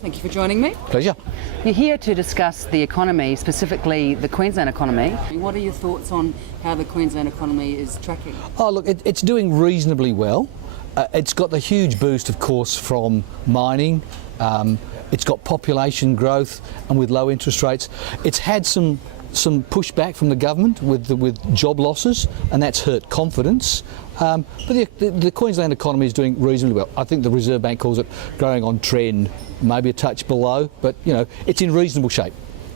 Thank you for joining me. Pleasure. You're here to discuss the economy, specifically the Queensland economy. What are your thoughts on how the Queensland economy is tracking? Oh, look, it's doing reasonably well. It's got the huge boost, of course, from mining. It's got population growth, and with low interest rates, it's had some pushback from the government with job losses, and that's hurt confidence. But the Queensland economy is doing reasonably well. I think the Reserve Bank calls it growing on trend, maybe a touch below, but it's in reasonable shape.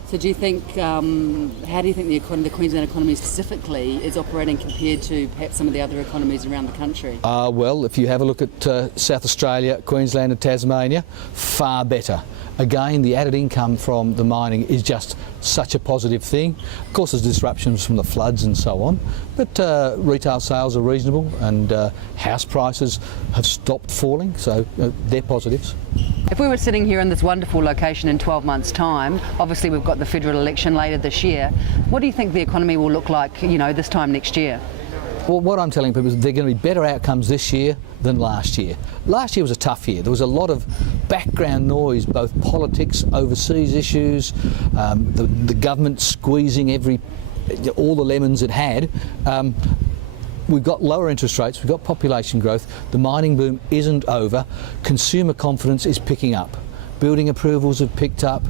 So do you think, how do you think the Queensland economy specifically is operating compared to perhaps some of the other economies around the country? Well, if you have a look at South Australia, Queensland and Tasmania, far better. Again, the added income from the mining is just such a positive thing. Of course, there's disruptions from the floods and so on, but retail sales are reasonable, and house prices have stopped falling, so they're positives. If we were sitting here in this wonderful location in 12 months' time, obviously we've got the federal election later this year, what do you think the economy will look like, this time next year? Well, what I'm telling people is there are going to be better outcomes this year than last year. Last year was a tough year. There was a lot of background noise, both politics, overseas issues, the government squeezing all the lemons it had. We've got lower interest rates, we've got population growth, the mining boom isn't over, consumer confidence is picking up, building approvals have picked up.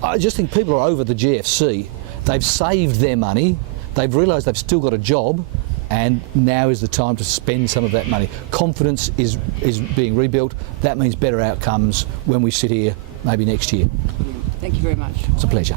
I just think people are over the GFC. They've saved their money, they've realised they've still got a job, and now is the time to spend some of that money. Confidence is being rebuilt. That means better outcomes when we sit here maybe next year. Thank you very much. It's a pleasure.